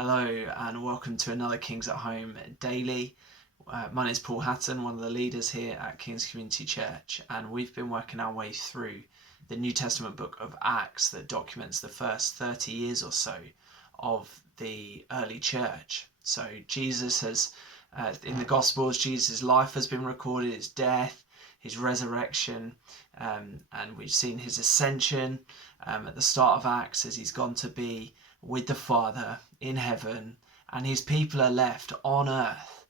Hello and welcome to another Kings at Home Daily. My name is Paul Hatton, one of the leaders here at King's Community Church, and we've been working our way through the New Testament book of Acts that documents the first 30 years or so of the early church. So Jesus has, in the Gospels, Jesus' life has been recorded, his death, his resurrection, and we've seen his ascension at the start of Acts as he's gone to be with the Father in heaven, and his people are left on earth,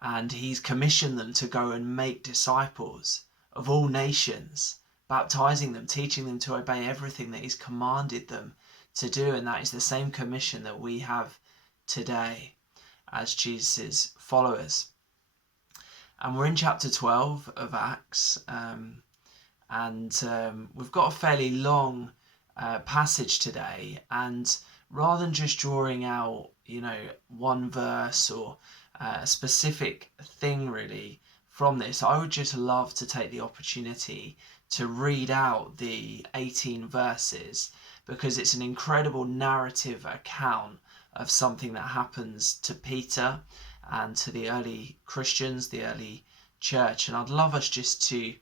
and he's commissioned them to go and make disciples of all nations, baptizing them, teaching them to obey everything that he's commanded them to do. And that is the same commission that we have today as Jesus' followers. And we're in chapter 12 of Acts, and we've got a fairly long passage today, and rather than just drawing out, one verse or a specific thing really from this, I would just love to take the opportunity to read out the 18 verses, because it's an incredible narrative account of something that happens to Peter and to the early Christians, the early church. And I'd love us just to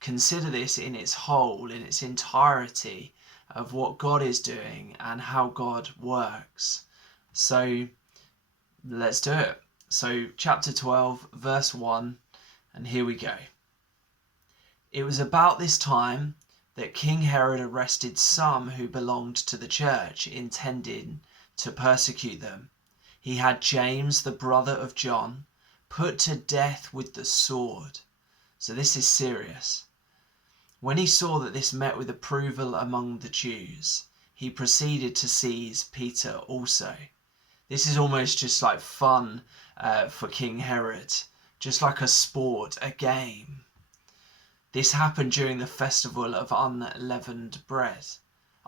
consider this in its whole, in its entirety, of what God is doing and how God works. So let's do it. So chapter 12, verse 1, and here we go. It was about this time that King Herod arrested some who belonged to the church, intending to persecute them. He had James, the brother of John, put to death with the sword. So this is serious. When he saw that this met with approval among the Jews, he proceeded to seize Peter also. This is almost just like fun for King Herod, just like a sport, a game. This happened during the festival of unleavened bread.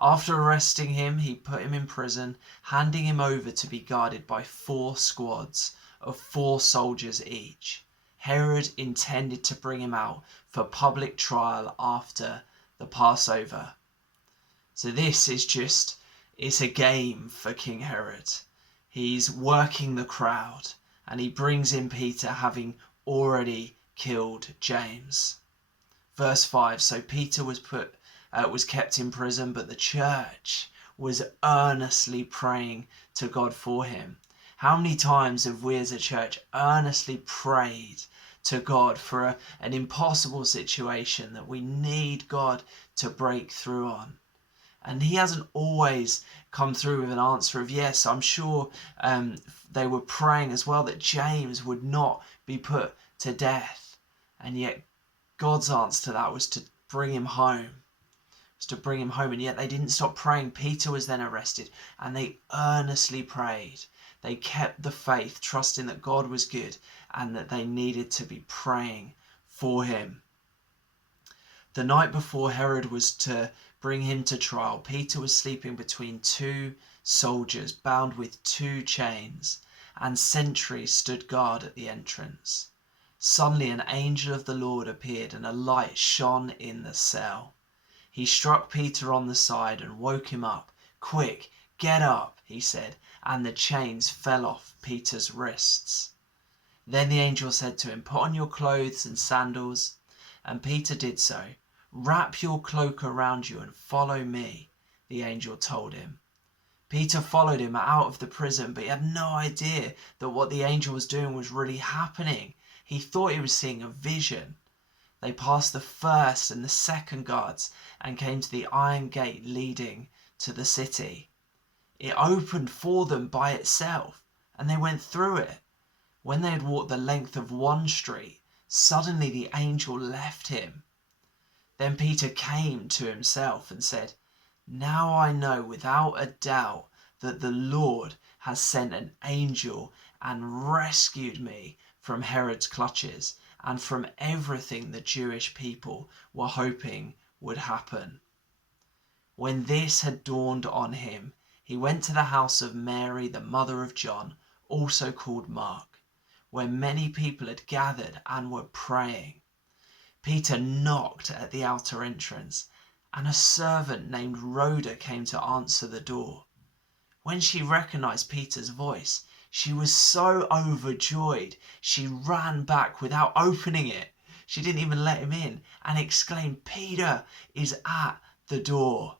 After arresting him, he put him in prison, handing him over to be guarded by 4 squads of 4 soldiers each. Herod intended to bring him out for public trial after the Passover. So this is it's a game for King Herod. He's working the crowd, and he brings in Peter, having already killed James. Verse 5, so Peter was kept in prison, but the church was earnestly praying to God for him. How many times have we as a church earnestly prayed to God for an impossible situation that we need God to break through on? And he hasn't always come through with an answer of yes. I'm sure they were praying as well that James would not be put to death. And yet God's answer to that was to bring him home. And yet they didn't stop praying. Peter was then arrested, and they earnestly prayed. They kept the faith, trusting that God was good and that they needed to be praying for him. The night before Herod was to bring him to trial, Peter was sleeping between 2 soldiers bound with 2 chains, and sentries stood guard at the entrance. Suddenly an angel of the Lord appeared, and a light shone in the cell. He struck Peter on the side and woke him up. "Quick, get up," he said, and the chains fell off Peter's wrists. Then the angel said to him, "Put on your clothes and sandals." And Peter did so. "Wrap your cloak around you and follow me," the angel told him. Peter followed him out of the prison, but he had no idea that what the angel was doing was really happening. He thought he was seeing a vision. They passed the first and the second guards and came to the iron gate leading to the city. It opened for them by itself, and they went through it. When they had walked the length of one street, suddenly the angel left him. Then Peter came to himself and said, "Now I know without a doubt that the Lord has sent an angel and rescued me from Herod's clutches and from everything the Jewish people were hoping would happen." When this had dawned on him, he went to the house of Mary, the mother of John, also called Mark, where many people had gathered and were praying. Peter knocked at the outer entrance, and a servant named Rhoda came to answer the door. When she recognized Peter's voice, she was so overjoyed, she ran back without opening it. She didn't even let him in, and exclaimed, "Peter is at the door."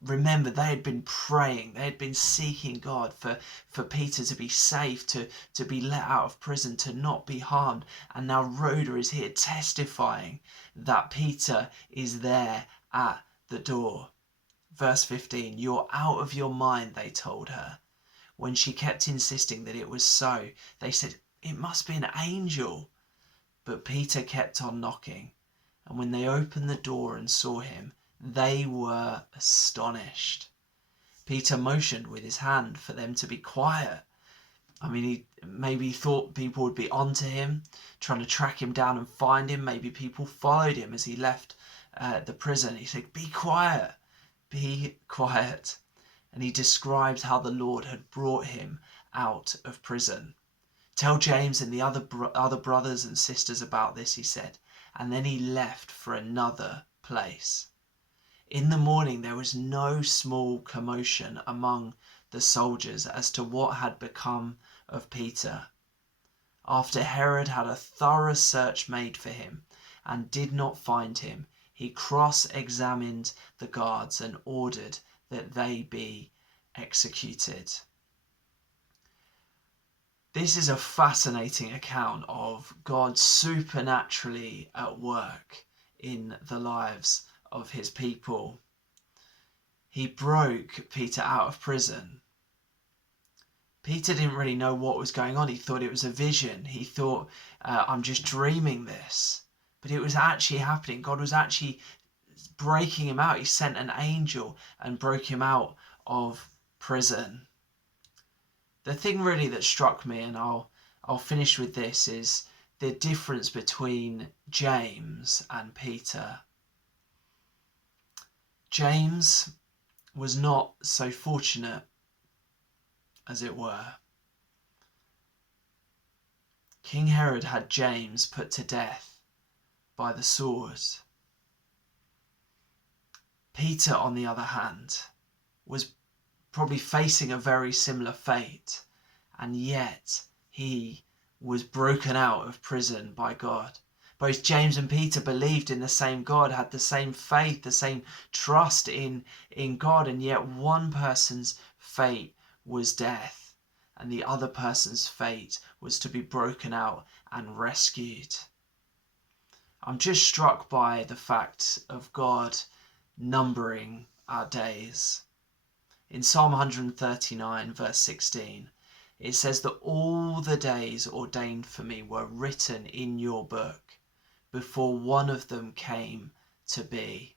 Remember, they had been praying, they had been seeking God for Peter to be safe, to be let out of prison, to not be harmed. And now Rhoda is here testifying that Peter is there at the door. Verse 15, "You're out of your mind," they told her. When she kept insisting that it was so, they said, "It must be an angel." But Peter kept on knocking, and when they opened the door and saw him, they were astonished. Peter motioned with his hand for them to be quiet. I mean, he maybe thought people would be onto him, trying to track him down and find him. Maybe people followed him as he left the prison. He said, "Be quiet, be quiet." And he described how the Lord had brought him out of prison. "Tell James and the other brothers and sisters about this," he said. And then he left for another place. In the morning there was no small commotion among the soldiers as to what had become of Peter. After Herod had a thorough search made for him and did not find him, he cross-examined the guards and ordered that they be executed. This is a fascinating account of God supernaturally at work in the lives of his people. He broke Peter out of prison. Peter didn't really know what was going on. He thought it was a vision. He thought, I'm just dreaming this. But it was actually happening. God was actually breaking him out. He sent an angel and broke him out of prison. The thing really that struck me, and I'll finish with this, is the difference between James and Peter. James was not so fortunate, as it were. King Herod had James put to death by the sword. Peter, on the other hand, was probably facing a very similar fate, and yet he was broken out of prison by God. Both James and Peter believed in the same God, had the same faith, the same trust in God, and yet one person's fate was death, and the other person's fate was to be broken out and rescued. I'm just struck by the fact of God numbering our days. In Psalm 139, verse 16, it says that all the days ordained for me were written in your book before one of them came to be.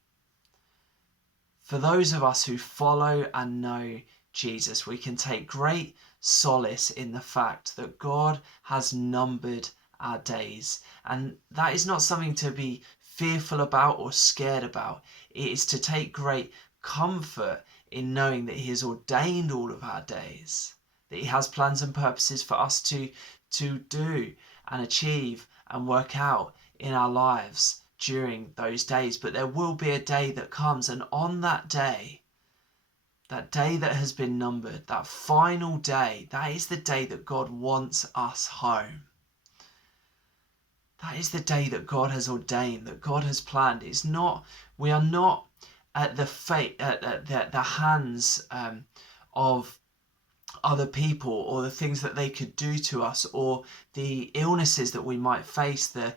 For those of us who follow and know Jesus, we can take great solace in the fact that God has numbered our days. And that is not something to be fearful about or scared about. It is to take great comfort in knowing that he has ordained all of our days, that he has plans and purposes for us to do and achieve and work out in our lives during those days. But there will be a day that comes, and on that day that has been numbered, that final day, that is the day that God wants us home. That is the day that God has ordained, that God has planned. We are not at the hands of other people, or the things that they could do to us, or the illnesses that we might face, the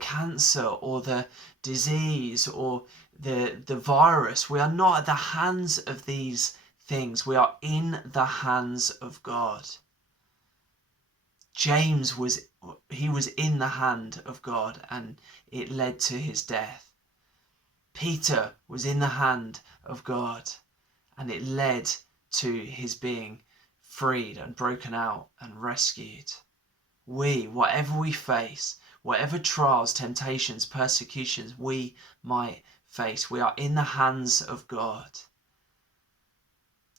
cancer or the disease or the virus. We are not at the hands of these things. We are in the hands of God. James was in the hand of God, and it led to his death. Peter was in the hand of God, and it led to his being freed and broken out and rescued. Whatever we face, whatever trials, temptations, persecutions we might face, we are in the hands of God.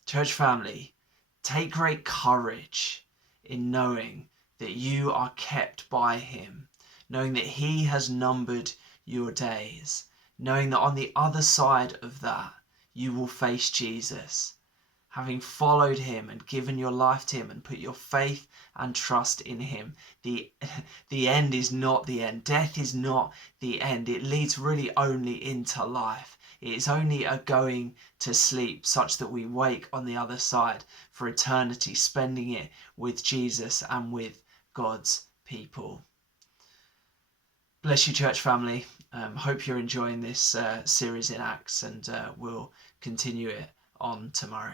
Church family, take great courage in knowing that you are kept by him, knowing that he has numbered your days, knowing that on the other side of that you will face Jesus. having followed him and given your life to him and put your faith and trust in him, the end is not the end. Death is not the end. It leads really only into life. It is only a going to sleep such that we wake on the other side for eternity, spending it with Jesus and with God's people. Bless you, church family. Hope you're enjoying this series in Acts, and we'll continue it on tomorrow.